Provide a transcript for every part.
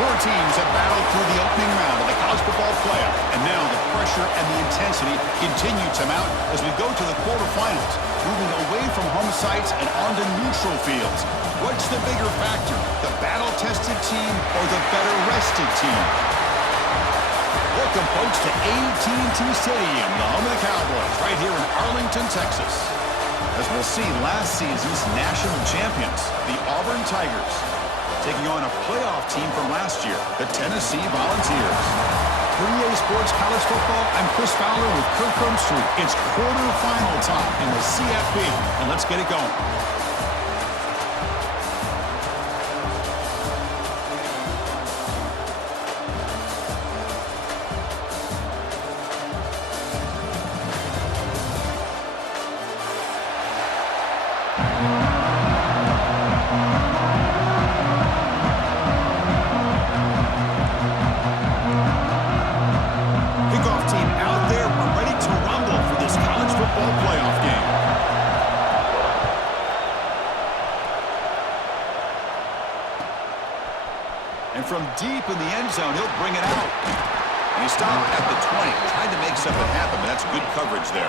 Four teams have battled through the opening round of the college football playoff, and now the pressure and the intensity continue to mount as we go to the quarterfinals, moving away from home sites and onto neutral fields. What's the bigger factor, the battle-tested team or the better-rested team? Welcome, folks, to AT&T Stadium, the home of the Cowboys, right here in Arlington, Texas. As we'll see, last season's national champions, the Auburn Tigers, taking on a playoff team from last year, the Tennessee Volunteers. For EA Sports College Football, I'm Chris Fowler with Kirk Herbstreit. It's quarterfinal time in the CFP, and let's get it going. And from deep in the end zone, he'll bring it out. And he stopped at the 20, trying to make something happen, but that's good coverage there.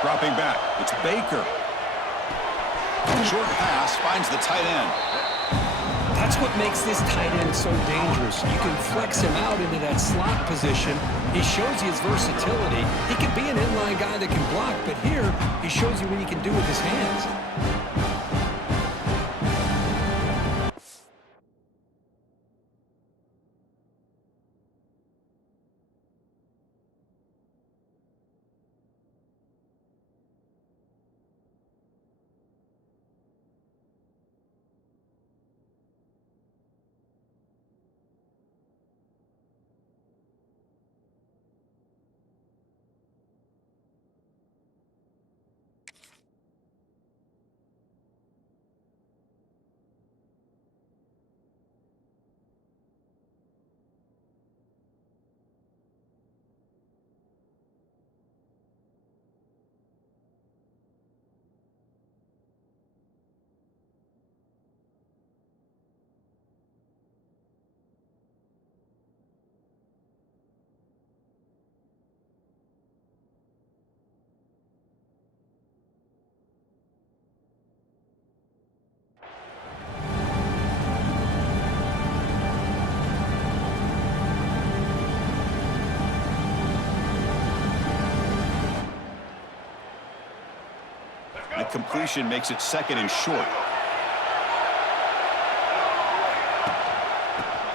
Dropping back, it's Baker. Short pass finds the tight end. That's what makes this tight end so dangerous. You can flex him out into that slot position. He shows you his versatility. He can be an inline guy that can block, but here he shows you what he can do with his hands. The completion makes it second and short.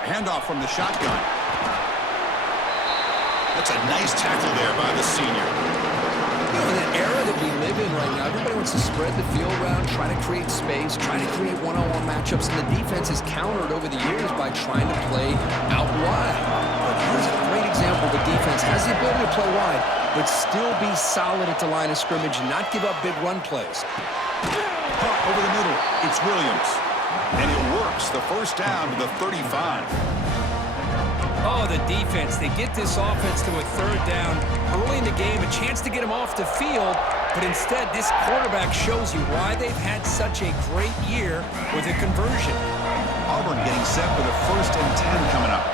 Handoff from the shotgun. That's a nice tackle there by the senior. You know, in the era that we live in right now, everybody wants to spread the field around, try to create space, try to create one-on-one matchups, and the defense has countered over the years by trying to play out wide. But here's a great example. The defense has the ability to play wide, but still be solid at the line of scrimmage and not give up big run plays. Pump over the middle. It's Williams. And it works. The first down to the 35. Oh, the defense. They get this offense to a third down early in the game, a chance to get them off the field, but instead this quarterback shows you why they've had such a great year with a conversion. Auburn getting set for the 1st and 10 coming up.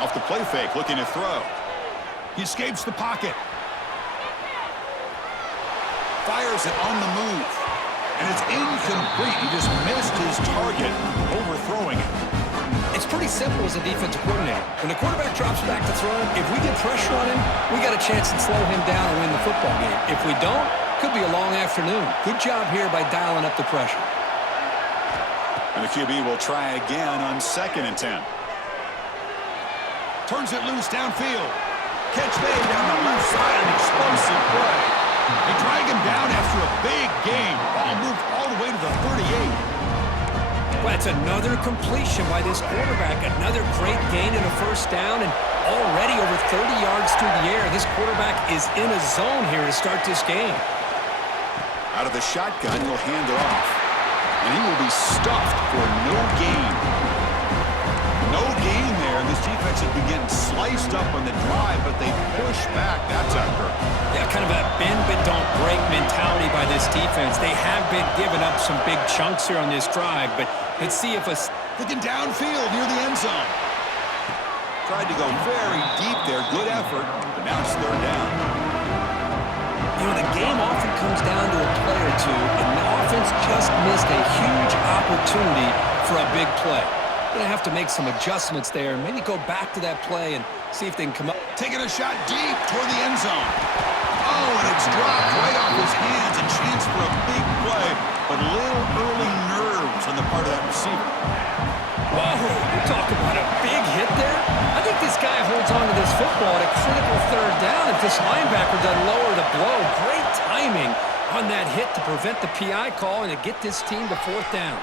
Off the play fake, looking to throw. He escapes the pocket. Fires it on the move. And it's incomplete. He just missed his target, overthrowing it. It's pretty simple as a defensive coordinator. When the quarterback drops back to throw, if we get pressure on him, we got a chance to slow him down and win the football game. If we don't, could be a long afternoon. Good job here by dialing up the pressure. And the QB will try again on 2nd and 10. Turns it loose downfield. Catch made down the left side, an explosive play. They drag him down after a big game. Ball moved all the way to the 38. Well, it's another completion by this quarterback. Another great gain in a first down, and already over 30 yards through the air. This quarterback is in a zone here to start this game. Out of the shotgun, he'll hand it off. And he will be stuffed for no gain. No gain there. This defense has been getting sliced up on the drive, but they push back. That's a hurt. Yeah, kind of a bend but don't break mentality by this defense. They have been giving up some big chunks here on this drive, but let's see if a... Looking downfield near the end zone. Tried to go very deep there. Good effort, but now it's third down. You know, the game often comes down to a play or two, and the offense just missed a huge opportunity for a big play. Going to have to make some adjustments there, and maybe go back to that play and see if they can come up. Taking a shot deep toward the end zone. Oh, and it's dropped right off his hands. A chance for a big play, but little early nerves on the part of that receiver. Whoa, you talk about a big hit there. I think this guy holds on to this football at a critical third down if this linebacker doesn't lower the blow. Great timing on that hit to prevent the PI call and to get this team to fourth down.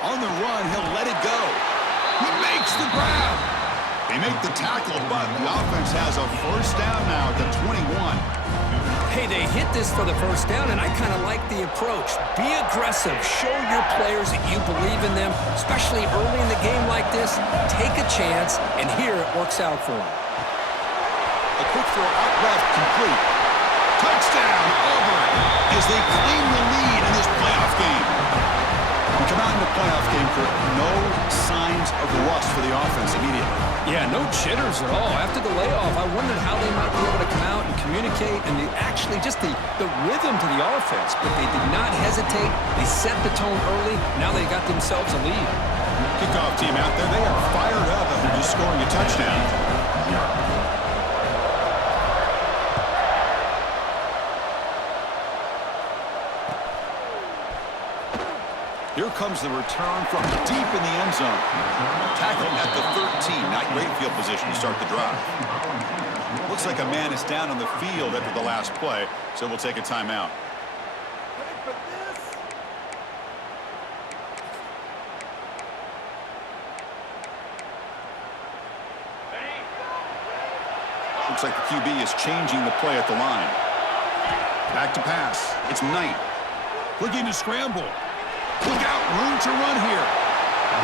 On the run, he'll let it go. He makes the grab. They make the tackle, but the offense has a first down now at the 21. Hey, they hit this for the first down, and I kind of like the approach. Be aggressive. Show your players that you believe in them, especially early in the game like this. Take a chance, and here it works out for them. A quick throw out left, complete. Touchdown, Auburn, as they claim the lead in this playoff game. We come out in the playoff game for no signs of rust for the offense immediately. Yeah, no jitters at all. After the layoff, I wondered how they might be able to come out and communicate and actually just the rhythm to the offense. But they did not hesitate. They set the tone early. Now they got themselves a lead. Kickoff team out there, they are fired up after just scoring a touchdown. Here comes the return from deep in the end zone. Tackled at the 13. Not great field position to start the drive. Looks like a man is down on the field after the last play, so we'll take a timeout. Looks like the QB is changing the play at the line. Back to pass. It's Knight. Looking to scramble. Look out, room to run here.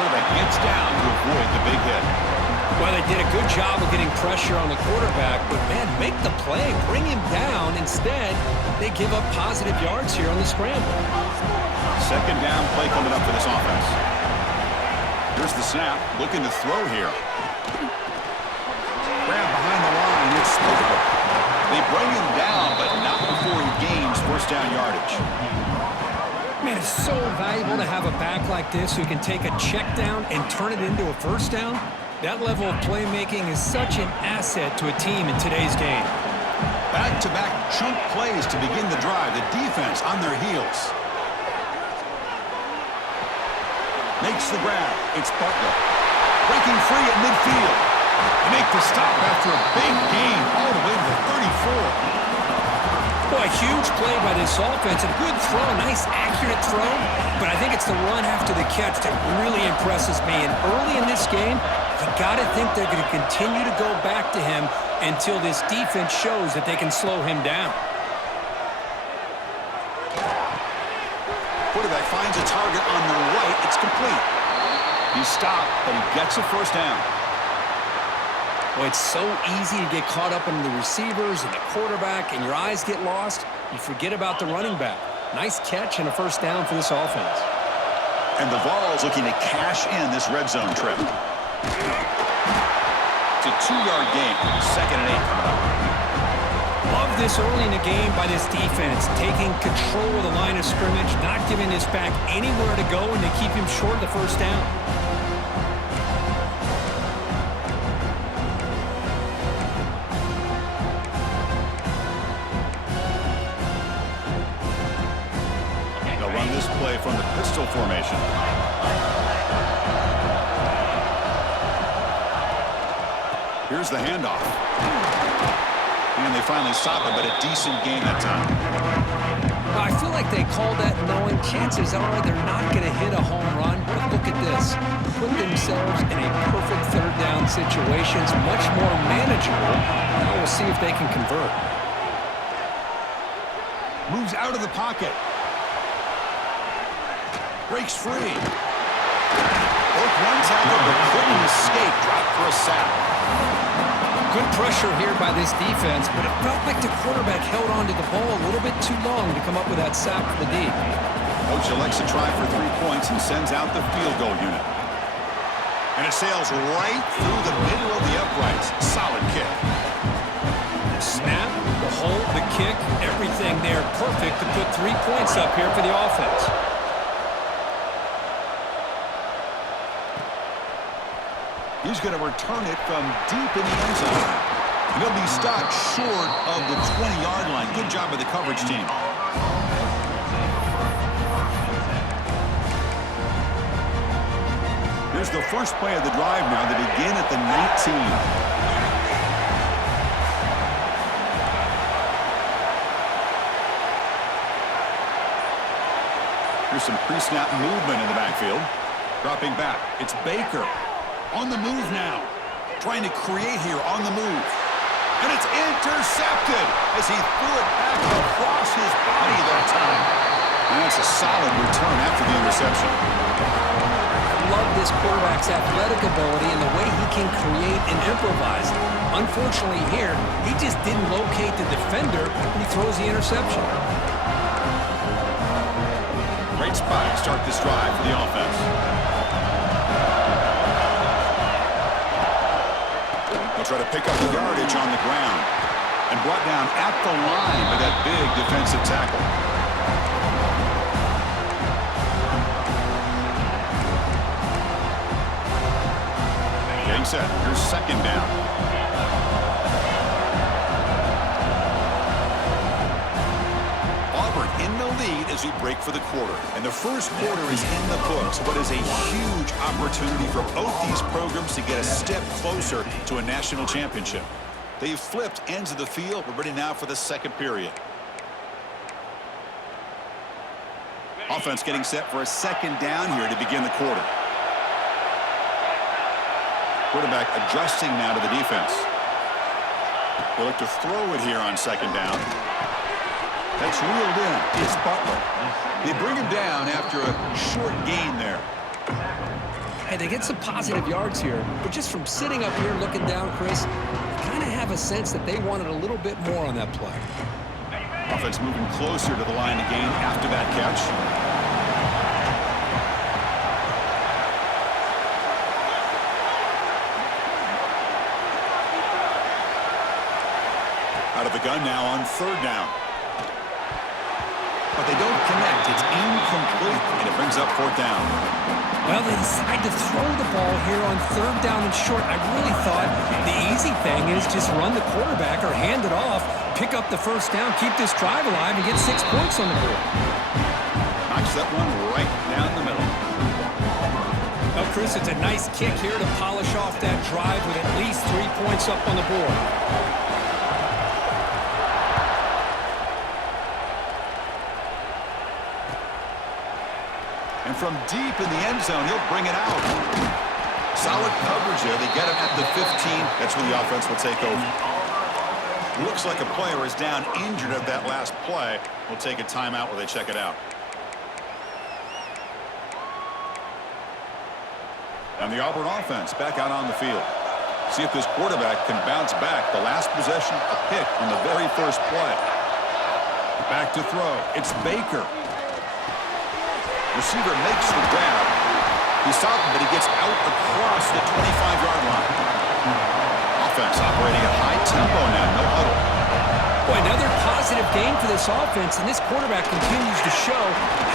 Quarterback gets down to avoid the big hit. Well, they did a good job of getting pressure on the quarterback, but, man, make the play. Bring him down. Instead, they give up positive yards here on the scramble. Second down play coming up for this offense. Here's the snap. Looking to throw here. Grab behind the line. It's Spiller. They bring him down, but not before he gains first down yardage. Man, it's so valuable to have a back like this who can take a check down and turn it into a first down. That level of playmaking is such an asset to a team in today's game. Back-to-back chunk plays to begin the drive. The defense on their heels. Makes the grab. It's Butler. Breaking free at midfield. They make the stop after a big gain all the way to the 34. Boy, a huge play by this offense. A good throw, nice accurate throw. But I think it's the run after the catch that really impresses me. And early in this game, you got to think they're going to continue to go back to him until this defense shows that they can slow him down. Quarterback finds a target on the right. It's complete. He's stopped, but he gets a first down. Well, it's so easy to get caught up in the receivers and the quarterback, and your eyes get lost. You forget about the running back. Nice catch and a first down for this offense. And the Vols looking to cash in this red zone trip. It's a 2-yard gain. Second and 8 coming up. Love this early in the game by this defense, taking control of the line of scrimmage, not giving this back anywhere to go, and to keep him short of the first down. From the pistol formation. Here's the handoff. And they finally stop it, but a decent game that time. I feel like they called that knowing chances are they're not going to hit a home run. themselves in a perfect third down situation. It's much more manageable. Now we'll see if they can convert. Moves out of the pocket. Breaks free. Broke one tackle, but couldn't escape. Dropped for a sack. Good pressure here by this defense, but it felt like the quarterback held on to the ball a little bit too long to come up with that sack for the D. Coach elects to try for 3 points and sends out the field goal unit. And it sails right through the middle of the uprights. Solid kick. Snap, the hold, the kick, everything there perfect to put 3 points up here for the offense. He's going to return it from deep in the end zone. And he'll be stopped short of the 20-yard line. Good job by the coverage team. Here's the first play of the drive now. They begin at the 19. Here's some pre-snap movement in the backfield. Dropping back. It's Baker. On the move now. Trying to create here on the move. And it's intercepted as he threw it back across his body that time. And that's a solid return after the interception. I love this quarterback's athletic ability and the way he can create and improvise. Unfortunately here, he just didn't locate the defender when he throws the interception. Great spot to start this drive for the offense. They'll try to pick up the yardage on the ground and brought down at the line by that big defensive tackle. Getting set. Here's second down. In the lead as we break for the quarter. And the first quarter is in the books. What is a huge opportunity for both these programs to get a step closer to a national championship. They've flipped ends of the field. We're ready now for the second period. Offense getting set for a second down here to begin the quarter. Quarterback adjusting now to the defense. They'll look to throw it here on second down. That's reeled in. It's Butler. They bring him down after a short gain there. Hey, they get some positive yards here, but just from sitting up here looking down, Chris, I kind of have a sense that they wanted a little bit more on that play. Offense moving closer to the line of gain after that catch. Out of the gun now on third down. But they don't connect. It's incomplete, and it brings up fourth down. Well, they decide to throw the ball here on third down and short. I really thought the easy thing is just run the quarterback or hand it off, pick up the first down, keep this drive alive, and get 6 points on the board. Knocks that one right down the middle. Well, Chris, it's a nice kick here to polish off that drive with at least 3 points up on the board. And from deep in the end zone, he'll bring it out. Solid coverage there. They get him at the 15. That's where the offense will take over. Looks like a player is down injured at that last play. We'll take a timeout while they check it out. And the Auburn offense back out on the field. See if this quarterback can bounce back. The last possession, a pick on the very first play. Back to throw. It's Baker. Receiver makes the grab. He's stopped, but he gets out across the 25-yard line. Offense operating at high tempo now, no huddle. Boy, another positive game for this offense, and this quarterback continues to show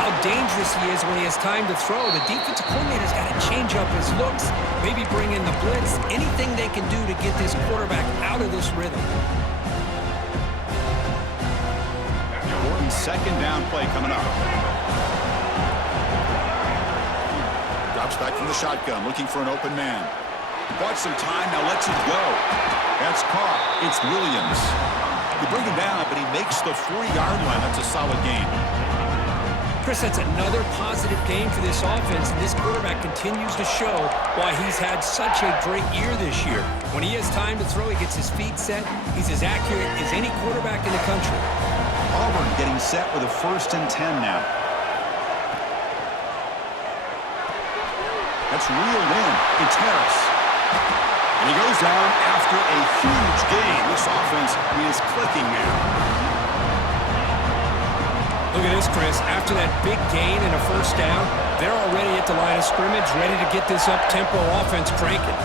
how dangerous he is when he has time to throw. The defensive coordinator's got to change up his looks, maybe bring in the blitz, anything they can do to get this quarterback out of this rhythm. Important second down play coming up. Drops back from the shotgun, looking for an open man. Bought some time, now lets it go. That's caught. It's Williams. They bring him down, but he makes the 40-yard line. That's a solid gain. Chris, that's another positive game for this offense, and this quarterback continues to show why he's had such a great year this year. When he has time to throw, he gets his feet set. He's as accurate as any quarterback in the country. Auburn getting set with a 1st and 10 now. That's reeled in. It's Harris. And he goes down after a huge gain. This offense is clicking now. Look at this, Chris. After that big gain and a 1st down, they're already at the line of scrimmage, ready to get this up-tempo offense cranking.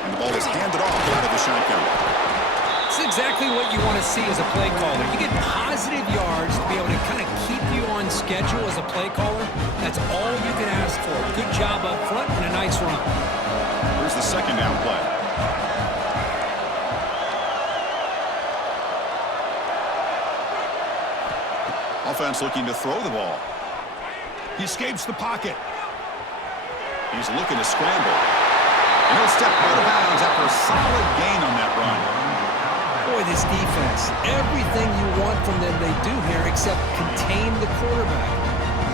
And the ball is handed off out of the shotgun. It's exactly what you want to see as a play caller. You get positive yards to be able to kind of keep you on schedule as a play caller. That's all you can ask for. Good job up front and a nice run. Here's the 2nd down play. Offense looking to throw the ball. He escapes the pocket. He's looking to scramble. And he'll step out of bounds after a solid gain on that run. Boy, this defense, everything you want from them they do here except contain the quarterback.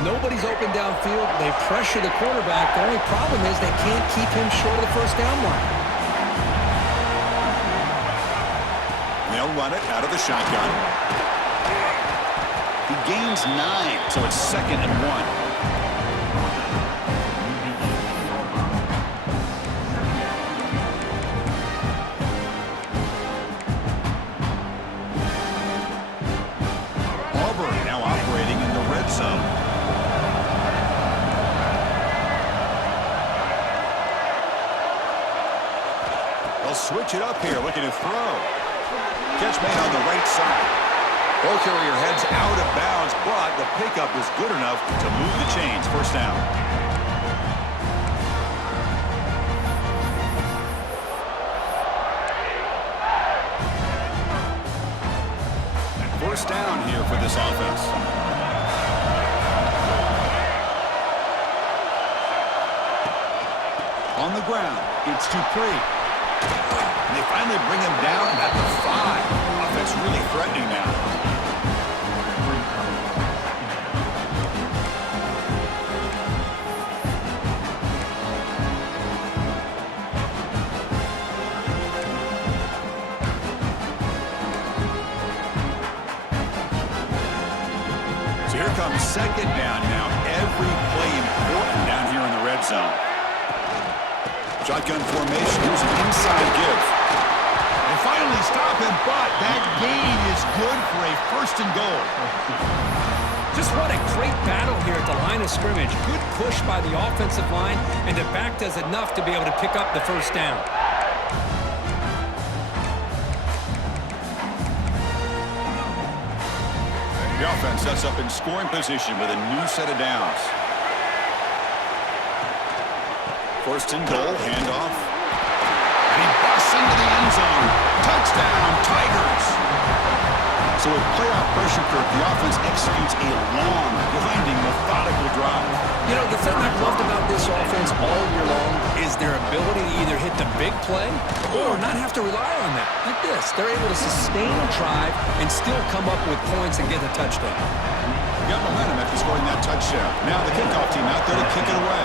Nobody's open downfield. They pressure the quarterback. The only problem is they can't keep him short of the 1st down line. They'll run it out of the shotgun. He gains 9, so it's 2nd and 1. Auburn now operating in the red zone. They'll switch it up here, looking to throw. Catch made on the right side. Ball carrier heads out of bounds, but the pickup is good enough to move the chains. 1st down. And 1st down here for this offense. On the ground, it's Dupree. And they finally bring him down at the 5. Offense really threatening now. So here comes 2nd down now. Every play important down here in the red zone. Shotgun formation. Here's an inside give. They finally stop him, but that gain is good for a 1st and goal. Just what a great battle here at the line of scrimmage. Good push by the offensive line, and the back does enough to be able to pick up the 1st down. The offense sets up in scoring position with a new set of downs. 1st and goal, handoff. And he busts into the end zone. Touchdown, Tigers! So with playoff pressure curve, the offense executes a long, grinding, methodical drive. You know, the thing I've loved about this offense all year long is their ability to either hit the big play or not have to rely on that. Like this, they're able to sustain a drive and still come up with points and get a touchdown. Got momentum after scoring that touchdown. Now the kickoff team out there to kick it away.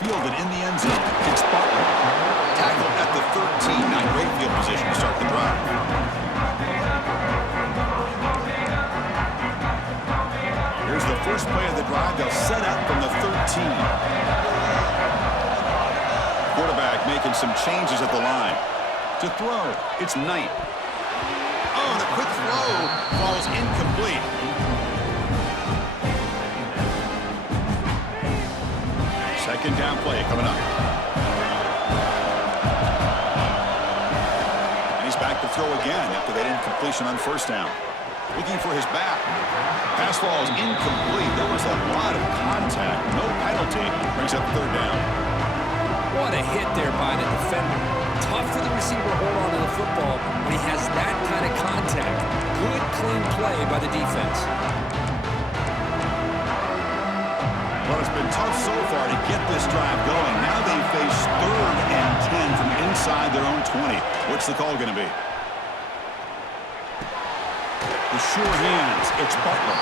Fielded in the end zone. It's Butler. Tackled at the 13. Not great field position to start the drive. Here's the first play of the drive. They'll set up from the 13. Quarterback making some changes at the line. To throw, it's Knight. Oh, the quick throw falls incomplete. Second down play coming up. And he's back to throw again after that incompletion on 1st down. Looking for his back. Pass ball is incomplete. There was a lot of contact. No penalty. Brings up 3rd down. What a hit there by the defender. Tough for the receiver to hold on to the football when he has that kind of contact. Good, clean play by the defense. Well, it's been tough so far to get this drive going. Now they face 3rd and 10 from inside their own 20. What's the call going to be? The sure hands. It's Butler.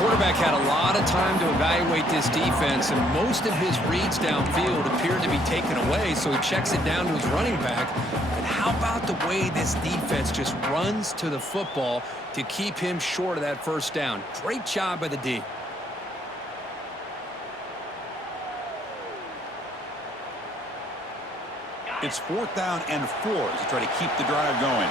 Quarterback had a lot of time to evaluate this defense, and most of his reads downfield appeared to be taken away, so he checks it down to his running back. But how about the way this defense just runs to the football to keep him short of that first down? Great job by the D. It's 4th down and 4 to try to keep the drive going.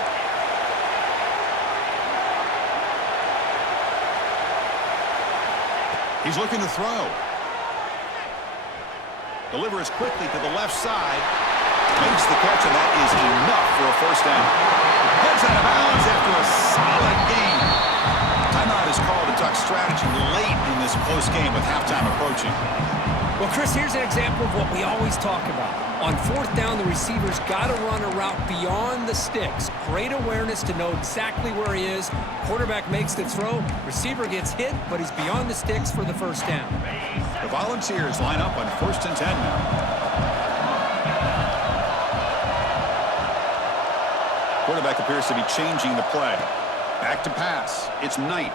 He's looking to throw. Delivers quickly to the left side. Makes the catch, and that is enough for a first down. Heads out of bounds after a solid gain. Timeout is called to talk strategy late in this close game with halftime approaching. Well, Chris, here's an example of what we always talk about. On 4th down, the receiver's got to run a route beyond the sticks. Great awareness to know exactly where he is. Quarterback makes the throw. Receiver gets hit, but he's beyond the sticks for the first down. The Volunteers line up on 1st and 10 now. Quarterback appears to be changing the play. Back to pass. It's Knight.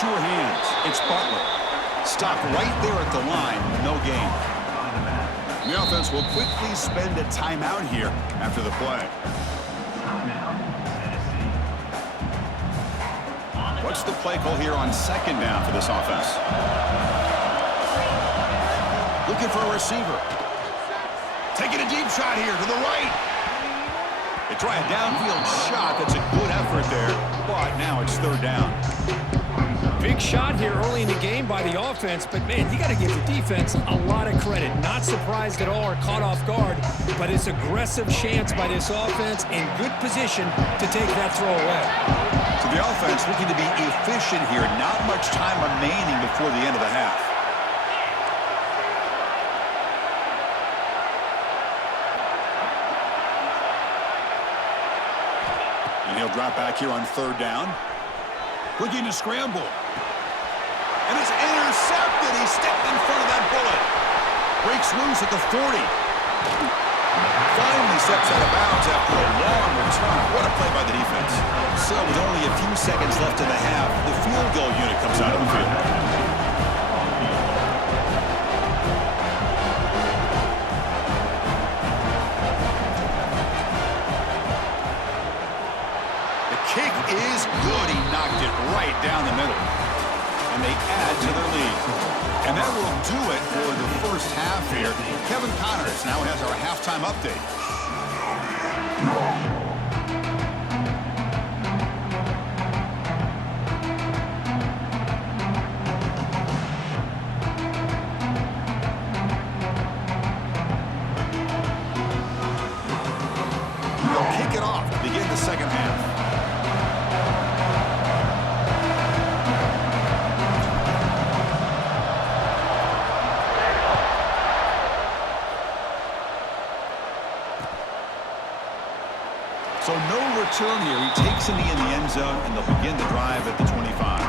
Sure hands. It's Butler. Stopped right there at the line. No gain. The offense will quickly spend a timeout here after the play. What's the play call here on 2nd down for this offense? Looking for a receiver. Taking a deep shot here to the right. They try a downfield shot. That's a good effort there, but now it's 3rd down. Big shot here early in the game by the offense, but, man, you got to give the defense a lot of credit. Not surprised at all or caught off guard, but it's aggressive chance by this offense in good position to take that throw away. So the offense looking to be efficient here. Not much time remaining before the end of the half. And he'll drop back here on 3rd down. Looking to scramble. And it's intercepted. He stepped in front of that bullet. Breaks loose at the 40. Finally steps out of bounds after a long return. What a play by the defense. So with only a few seconds left in the half, the field goal unit comes out of the field. The kick is good. He knocked it right down the middle. And they add to their lead. And that will do it for the first half here. Kevin Connors now has our halftime update. They'll kick it off to begin the second half. So no return here. He takes a knee in the end zone, and they'll begin the drive at the 25.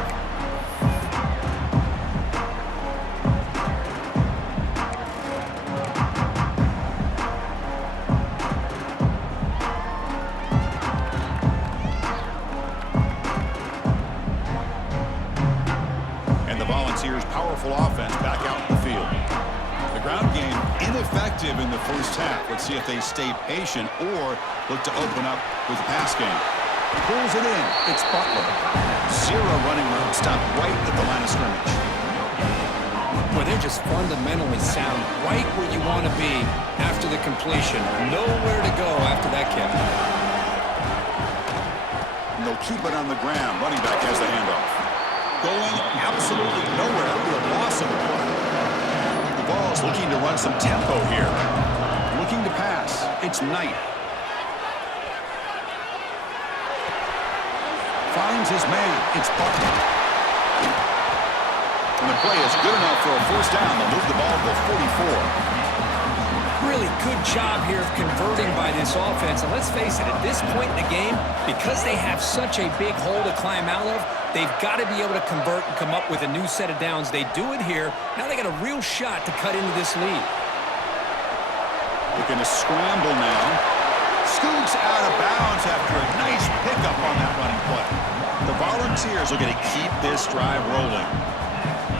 And the Volunteers' powerful offense back out in the field. The ground game ineffective in the first half. Let's see if they stay patient or look to open up with the pass game. Pulls it in. It's Butler. 0 running room. Stopped right at the line of scrimmage. Boy, they're just fundamentally sound right where you want to be after the completion. Nowhere to go after that catch. And they'll keep it on the ground. Running back has the handoff. Going absolutely nowhere. That'll be a loss of the play. The ball's looking to run some tempo here. Looking to pass. It's Knight. Finds his man. It's Butler. And the play is good enough for a first down. They'll move the ball to the 44. Really good job here of converting by this offense. And let's face it, at this point in the game, because they have such a big hole to climb out of, they've got to be able to convert and come up with a new set of downs. They do it here. Now they got a real shot to cut into this lead. Looking to scramble now. Scoots out of bounds after a nice pickup on that running play. The Volunteers are going to keep this drive rolling.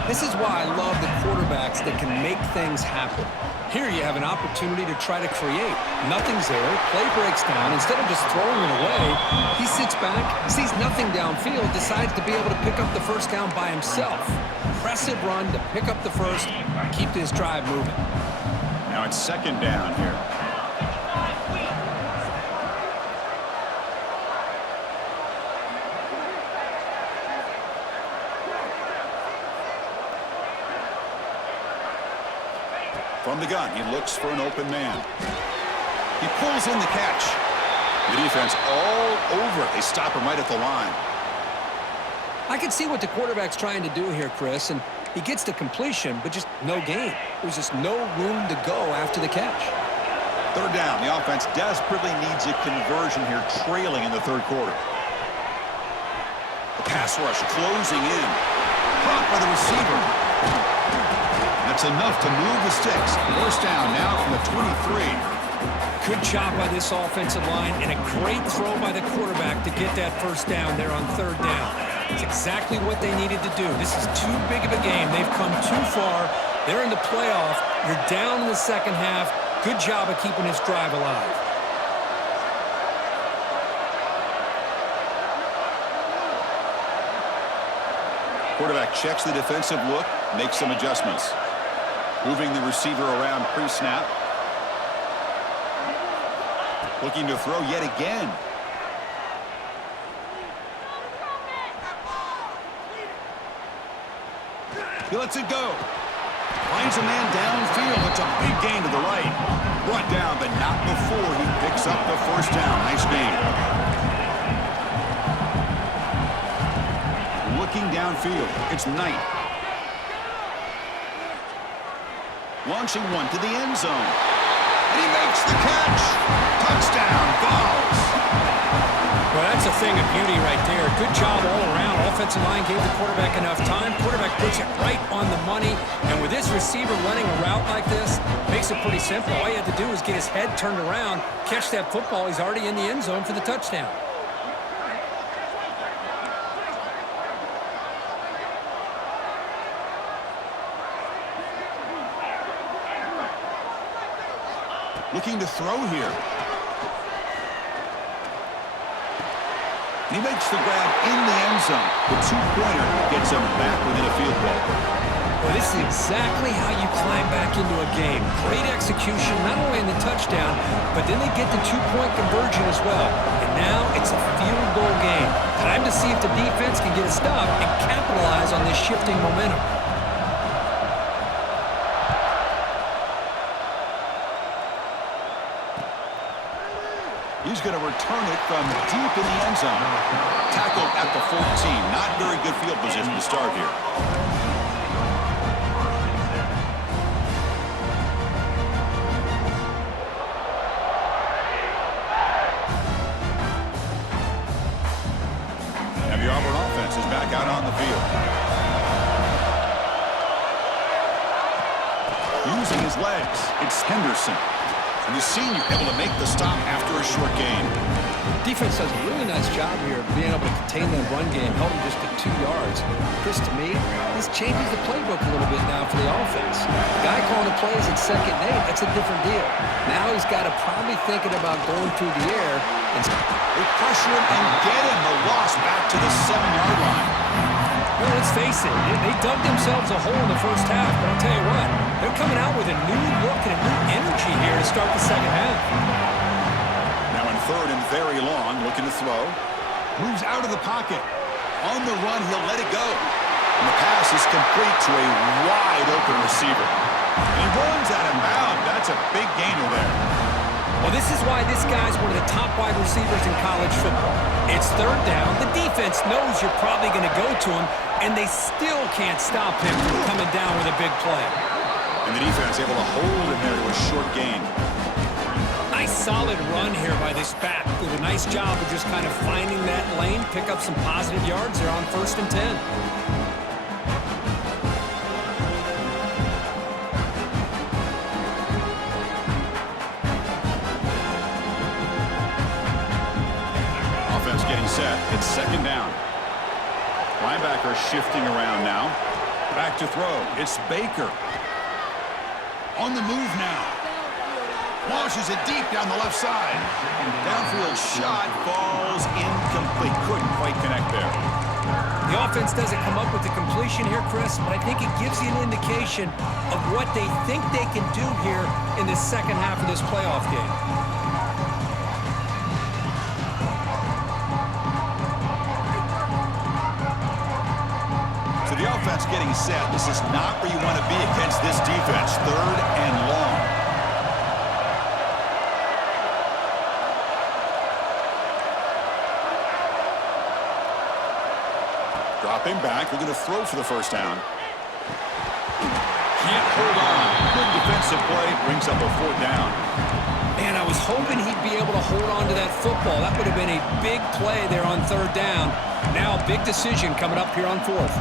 This is why I love the quarterbacks that can make things happen. Here you have an opportunity to try to create. Nothing's there. Play breaks down. Instead of just throwing it away, he sits back, sees nothing downfield, decides to be able to pick up the first down by himself. Impressive run to pick up the first, keep this drive moving. Now it's second down here. From the gun, he looks for an open man. He pulls in the catch. The defense all over it. They stop him right at the line. I can see what the quarterback's trying to do here, Chris, and he gets the completion, but just no gain. There's just no room to go after the catch. Third down. The offense desperately needs a conversion here, trailing in the third quarter. The pass rush closing in. Caught by the receiver. That's enough to move the sticks. First down now from the 23. Good job by this offensive line and a great throw by the quarterback to get that first down there on third down. It's exactly what they needed to do. This is too big of a game. They've come too far. They're in the playoff. You're down in the second half. Good job of keeping this drive alive. Quarterback checks the defensive look, makes some adjustments. Moving the receiver around pre-snap. Looking to throw yet again. He lets it go. Finds a man downfield. It's a big gain to the right. Brought down, but not before he picks up the first down. Nice gain. Looking downfield. It's Knight. Launching one to the end zone. And he makes the catch. Touchdown, Vols. Well, that's a thing of beauty right there. Good job all around. Offensive line gave the quarterback enough time. Quarterback puts it right on the money. And with this receiver running a route like this, makes it pretty simple. All you have to do is get his head turned around, catch that football. He's already in the end zone for the touchdown. Looking to throw here. He makes the grab in the end zone. The two-pointer gets him back within a field goal. Well, this is exactly how you climb back into a game. Great execution, not only in the touchdown, but then they get the two-point conversion as well. And now it's a field goal game. Time to see if the defense can get a stop and capitalize on this shifting momentum. He's going to return it from deep in the end zone. Tackled at the 14. Not very good field position to start here. And the Auburn offense is back out on the field. Using his legs, it's Henderson. And the senior able to make the stop after a short gain. Defense does a really nice job here of being able to contain that run game, held him just to 2 yards. Chris, to me, this changes the playbook a little bit now for the offense. The guy calling the plays at second and 8, that's a different deal. Now he's got to probably thinking about going through the air. And they pressure him and get him. The loss back to the 7-yard line. Well, let's face it, they dug themselves a hole in the first half, but I'll tell you what, they're coming out with a new look and a new energy here to start the second half. Now in third and very long, looking to throw. Moves out of the pocket. On the run, he'll let it go. And the pass is complete to a wide-open receiver. And he runs out of bounds. That's a big gainer there. Well, this is why this guy's one of the top wide receivers in college football. It's third down. The defense knows you're probably going to go to him, and they still can't stop him from coming down with a big play. And the defense able to hold him there to a short gain. solid run here by this back. Did a nice job of just kind of finding that lane, pick up some positive yards there on 1st and 10. Offense getting set. It's 2nd down. Linebacker shifting around now. Back to throw. It's Baker. On the move now. Launches it deep down the left side. Downfield shot falls incomplete. Couldn't quite connect there. The offense doesn't come up with the completion here, Chris, but I think it gives you an indication of what they think they can do here in the second half of this playoff game. So the offense getting set. This is not where you want to be against this defense. 3rd and long. Dropping back. We're going to throw for the 1st down. Can't hold on. Good defensive play. Brings up a 4th down. Man, I was hoping he'd be able to hold on to that football. That would have been a big play there on 3rd down. Now a big decision coming up here on 4th.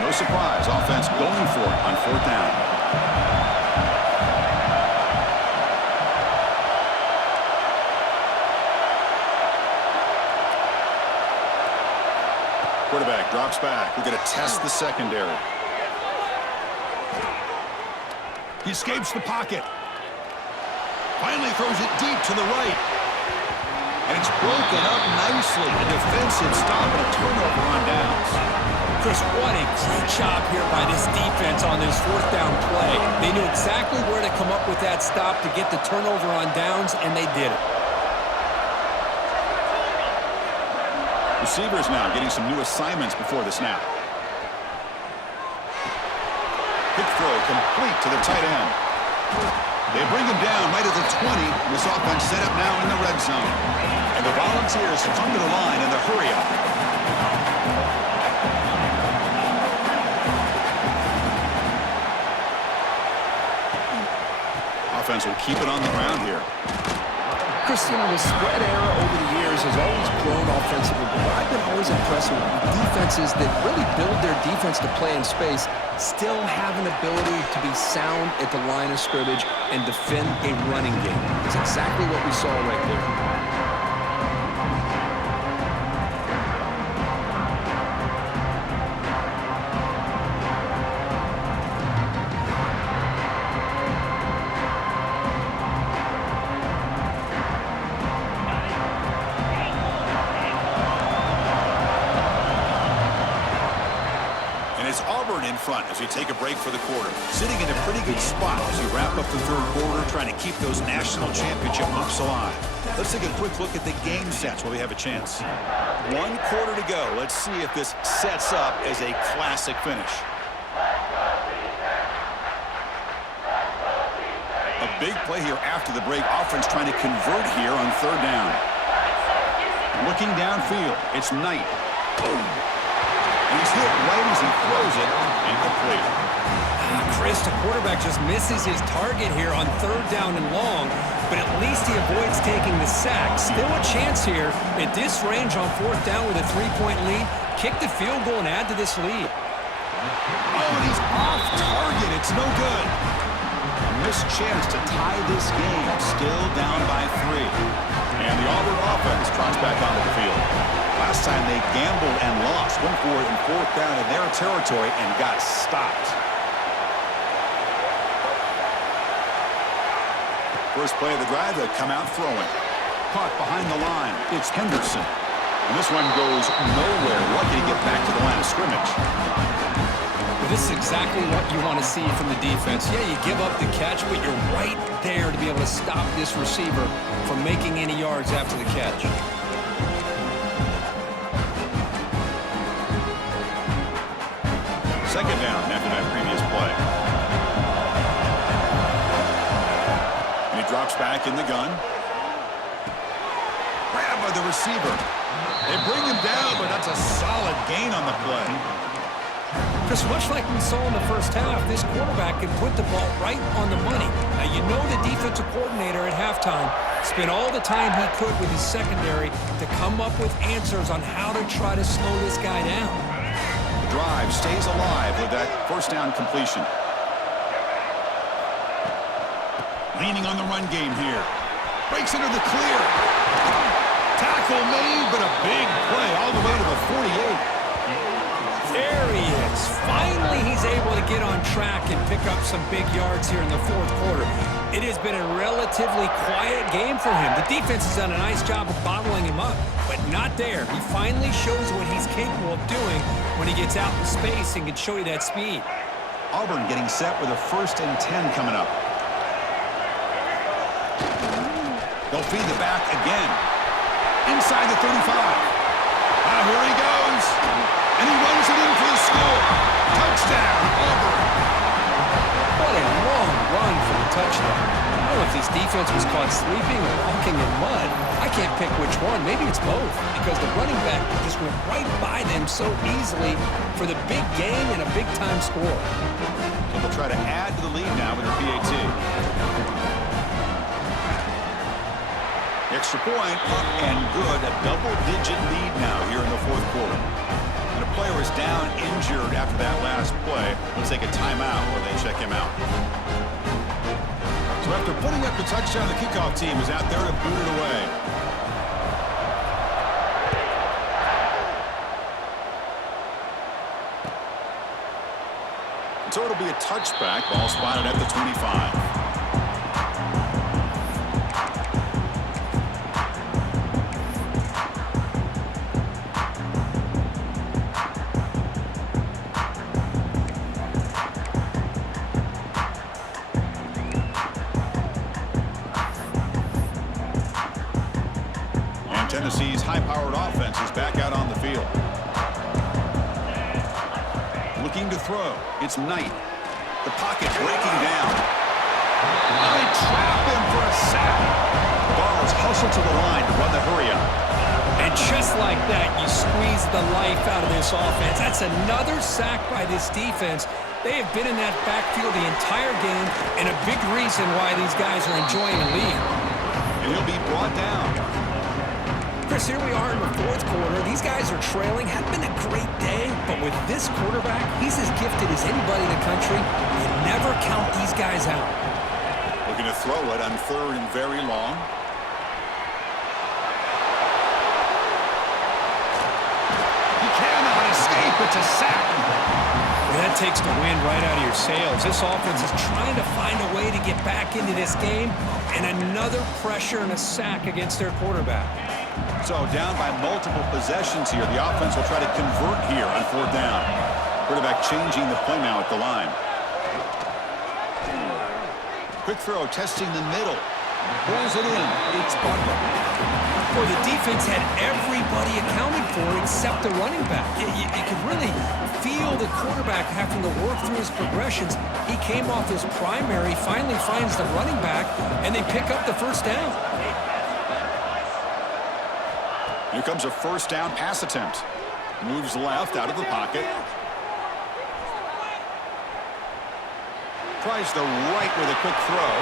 No surprise. Offense going for it on 4th down. Quarterback drops back. We're going to test the secondary. He escapes the pocket. Finally throws it deep to the right. And it's broken up nicely. A defensive stop and a turnover on downs. Chris, what a great job here by this defense on this 4th down play. They knew exactly where to come up with that stop to get the turnover on downs, and they did it. Receivers now getting some new assignments before the snap. Quick throw complete to the tight end. They bring him down right at the 20. This offense set up now in the red zone. And the Volunteers come to the line in the hurry-up. Offense will keep it on the ground here. Christian, the spread era over the years has always grown offensively, but I've been always impressed with defenses that really build their defense to play in space, still have an ability to be sound at the line of scrimmage and defend a running game. It's exactly what we saw right there. In front as we take a break for the quarter. Sitting in a pretty good spot as we wrap up the 3rd quarter, trying to keep those national championship hopes alive. Let's take a quick look at the game sets while we have a chance. 1 quarter to go. Let's see if this sets up as a classic finish. A big play here after the break. Offense trying to convert here on 3rd down. Looking downfield. It's Knight. Boom. He's hit right as he throws it, incomplete. Chris, the quarterback just misses his target here on 3rd down and long, but at least he avoids taking the sack. Still a chance here at this range on 4th down with a 3-point lead. Kick the field goal and add to this lead. Oh, and he's off target. It's no good. A missed chance to tie this game. Still down by 3. And the Auburn offense trots back onto the field. Last time they gambled and lost. Went for it in 4th down in their territory and got stopped. First play of the drive, they'll come out throwing. Caught behind the line. It's Henderson. And this one goes nowhere. Lucky to get back to the line of scrimmage. Well, this is exactly what you want to see from the defense. Yeah, you give up the catch, but you're right there to be able to stop this receiver from making any yards after the catch. Second down after that previous play. And he drops back in the gun. Grab by the receiver. They bring him down, but that's a solid gain on the play. Chris, much like we saw in the first half, this quarterback can put the ball right on the money. Now, you know the defensive coordinator at halftime spent all the time he could with his secondary to come up with answers on how to try to slow this guy down. The drive stays alive with that first down completion. Leaning on the run game here. Breaks into the clear. Tackle made, but a big play all the way to the 48. There he is. Finally, he's able to get on track and pick up some big yards here in the fourth quarter. It has been a relatively quiet game for him. The defense has done a nice job of bottling him up, but not there. He finally shows what he's capable of doing when he gets out in space and can show you that speed. Auburn getting set with a 1st and 10 coming up. They'll feed the back again. Inside the 35. Here he goes. And he runs it in for the score. Touchdown, Auburn. What a long run for the touchdown. I don't know if this defense was caught sleeping or walking in mud. I can't pick which one. Maybe it's both, because the running back just went right by them so easily for the big gain and a big-time score. So they'll try to add to the lead now with their PAT. Extra point, up and good. A double-digit lead now here in the fourth quarter. And a player is down injured after that last play. Let's take a timeout while they check him out. So after putting up the touchdown, the kickoff team is out there to boot it away. So it'll be a touchback. Ball spotted at the 25. Tennessee's high-powered offense is back out on the field. Looking to throw. It's Knight. The pocket breaking down. They trap him for a sack. The ball is hustled to the line to run the hurry up. And just like that, you squeeze the life out of this offense. That's another sack by this defense. They have been in that backfield the entire game, and a big reason why these guys are enjoying the lead. And he'll be brought down. Chris, here we are in the fourth quarter. These guys are trailing. Had been a great day, but with this quarterback, he's as gifted as anybody in the country. You never count these guys out. Looking to throw it on 3rd and very long. He cannot escape. It's a sack. That takes the wind right out of your sails. This offense is trying to find a way to get back into this game, and another pressure and a sack against their quarterback. So down by multiple possessions here. The offense will try to convert here on 4th down. Quarterback changing the play now at the line. Quick throw, testing the middle. Pulls it in. It's Butler. Boy, the defense had everybody accounted for except the running back. You could really feel the quarterback having to work through his progressions. He came off his primary, finally finds the running back, and they pick up the 1st down. Here comes a 1st down pass attempt. Moves left out of the pocket. Tries the right with a quick throw.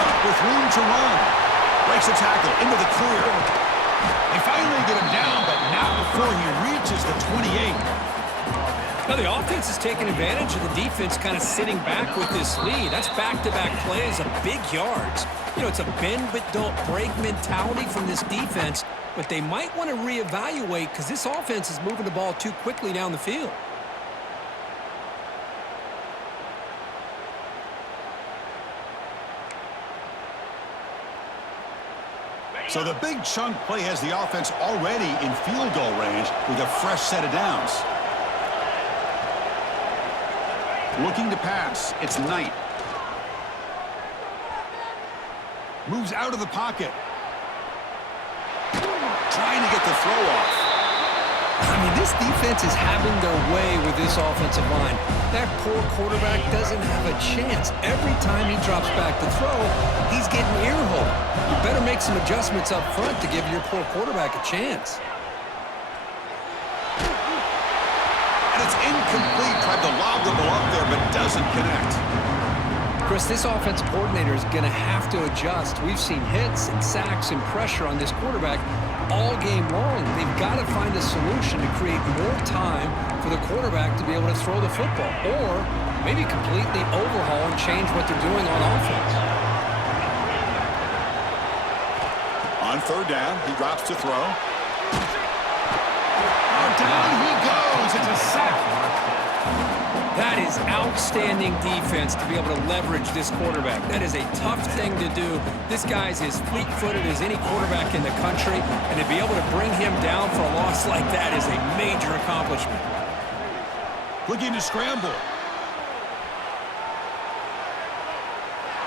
Hunt with room to run. Breaks the tackle into the clear. They finally get him down, but not before he reaches the 28. Now the offense is taking advantage of the defense kind of sitting back with this lead. That's back-to-back plays of big yards. You know, it's a bend but don't break mentality from this defense, but they might want to reevaluate because this offense is moving the ball too quickly down the field. So the big chunk play has the offense already in field goal range with a fresh set of downs. Looking to pass. It's Knight. Moves out of the pocket. Trying to get the throw off. I mean, this defense is having their way with this offensive line. That poor quarterback doesn't have a chance. Every time he drops back to throw, he's getting ear-holed. You better make some adjustments up front to give your poor quarterback a chance. And it's incomplete. Tried to favorable up there, but doesn't connect. Chris, this offensive coordinator is going to have to adjust. We've seen hits and sacks and pressure on this quarterback all game long. They've got to find a solution to create more time for the quarterback to be able to throw the football, or maybe completely overhaul and change what they're doing on offense. On third down, he drops to throw. Oh, down he goes. It's a sack. That is outstanding defense to be able to leverage this quarterback. That is a tough thing to do. This guy's as fleet-footed as any quarterback in the country, and to be able to bring him down for a loss like that is a major accomplishment. Looking to scramble.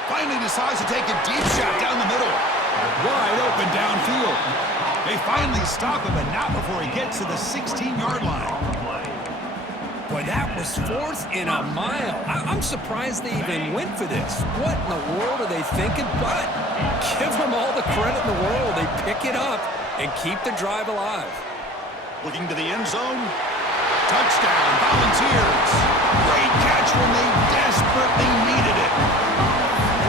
Finally decides to take a deep shot down the middle. Wide open downfield. They finally stop him, but not before he gets to the 16-yard line. Boy, that was 4th and a mile. I'm surprised they even went for this. What in the world are they thinking? But give them all the credit in the world. They pick it up and keep the drive alive. Looking to the end zone. Touchdown, Volunteers. Great catch when they desperately needed it.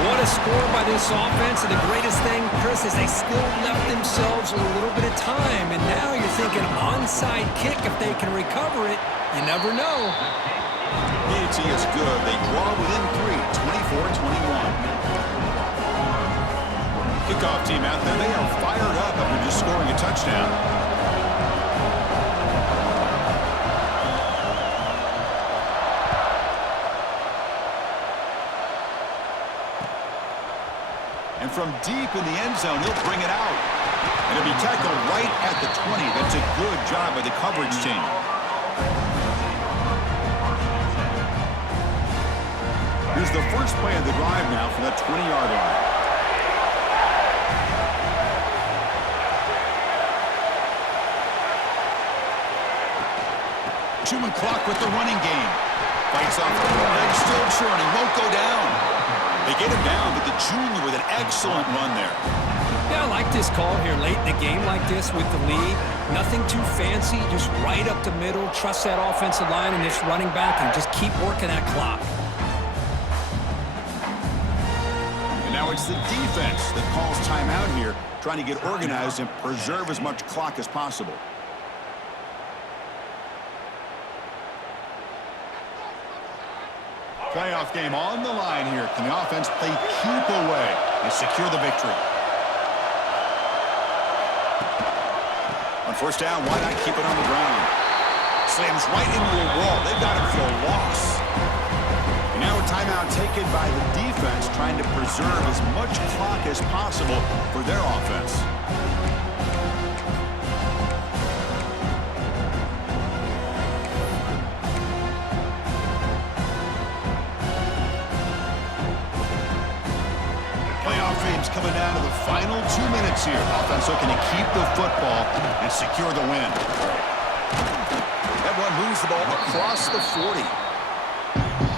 What a score by this offense, and the greatest thing, Chris, is they still left themselves a little bit of time, and now you're thinking onside kick if they can recover it. You never know. PAT is good. They draw within 3, 24-21. Kickoff team out there. They are fired up after just scoring a touchdown. And from deep in the end zone, he'll bring it out. And it'll be tackled right at the 20. That's a good job by the coverage team. Here's the first play of the drive now from the 20-yard line. Human clock with the running game. Fights off the leg, still churning, won't go down. They get him down, but the junior with an excellent run there. Yeah, I like this call here late in the game like this with the lead. Nothing too fancy, just right up the middle. Trust that offensive line and this running back and just keep working that clock. And now it's the defense that calls timeout here, trying to get organized and preserve as much clock as possible. Playoff game on the line here. Can the offense play keep away and secure the victory? On first down, why not keep it on the ground? Slams right into a wall. They've got him for a loss. And now a timeout taken by the defense, trying to preserve as much clock as possible for their offense. Coming down to the final 2 minutes here. Offense looking to keep the football and secure the win. That one moves the ball across the 40.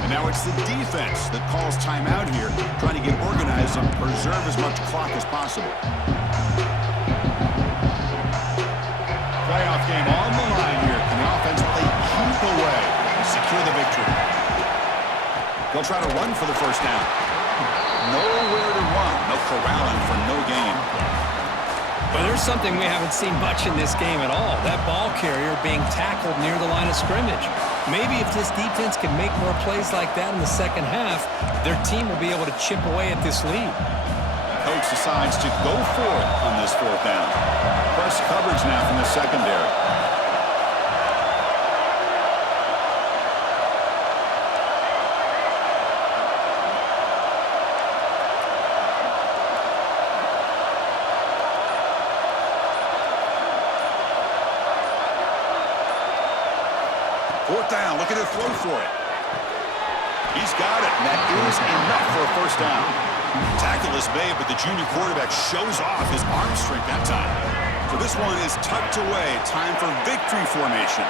And now it's the defense that calls timeout here, trying to get organized and preserve as much clock as possible. Playoff game on the line here. Can the offense play keep away and secure the victory? They'll try to run for the first down. Nowhere to run. No corralling for no gain. But there's something we haven't seen much in this game at all. That ball carrier being tackled near the line of scrimmage. Maybe if this defense can make more plays like that in the second half, their team will be able to chip away at this lead. Coach decides to go for it on this fourth down. Press coverage now from the secondary. Fourth down, looking to throw for it. He's got it, and that is enough for a first down. Tackle is made, but the junior quarterback shows off his arm strength that time. So this one is tucked away. Time for victory formation.